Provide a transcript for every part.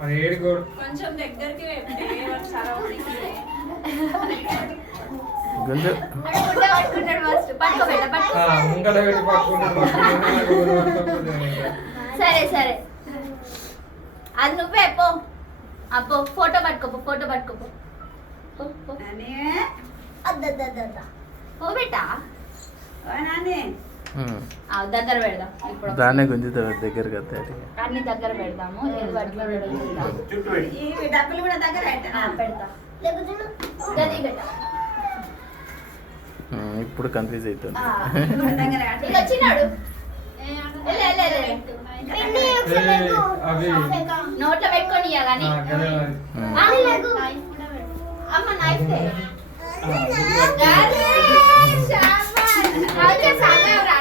కొంచెం దగ్గరికి సరౌండింగ్ గుంజు సరే సరే అది నువ్వే పో అప్పో ఫోటో పట్టుకోపో ఓ బేటా దగ్గర పెడదాం ఇప్పుడు దాన్నే గుంజుతా దగ్గరకు వస్తాయి అన్ని దగ్గర పెడదాము పెడతా గది బేటా ఇప్పుడు కన్ఫ్యూజ్ అవుతుంది వచ్చినాడు నోట్లో పెట్టుకొని కానీ అమ్మ నైఫ్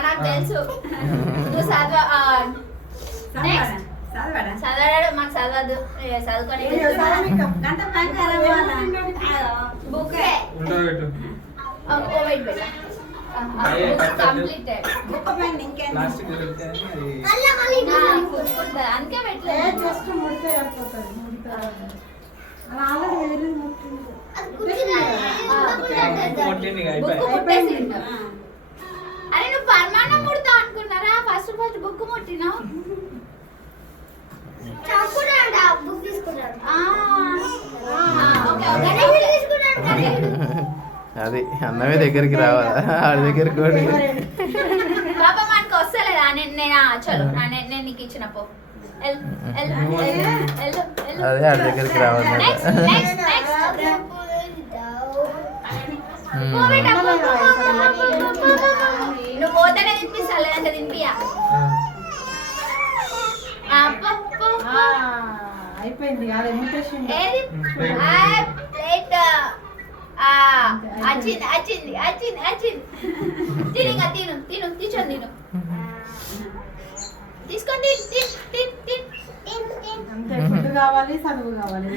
నాకు తెలుసు నువ్వు చదవడు మాకు చదవద్దు చదువుకొని బుక్కే కంప్లీటెడ్ అందుకే పెట్టలేదు అరే నువ్వు పరమాణం ముడతావు అనుకున్నారా ఫస్ట్ బుక్ ముట్టినావు అది అన్నమే దగ్గరికి రావాలా ఆడి దగ్గరికి కూడా బాబా మనకు వస్తలేదా నేను చలో నేను నీకు ఇచ్చిన పో అదే ఆడి దగ్గరికి రావాలి నువ్వు పోతేనే తినిపిస్తా లేదంటే తినిపియా అయిపోయింది ప్లేట్ వచ్చింది తిను ఇంకా తిను కూర్చొని తిను తీసుకొని అంతే ఫుడ్ కావాలి చదువు కావాలి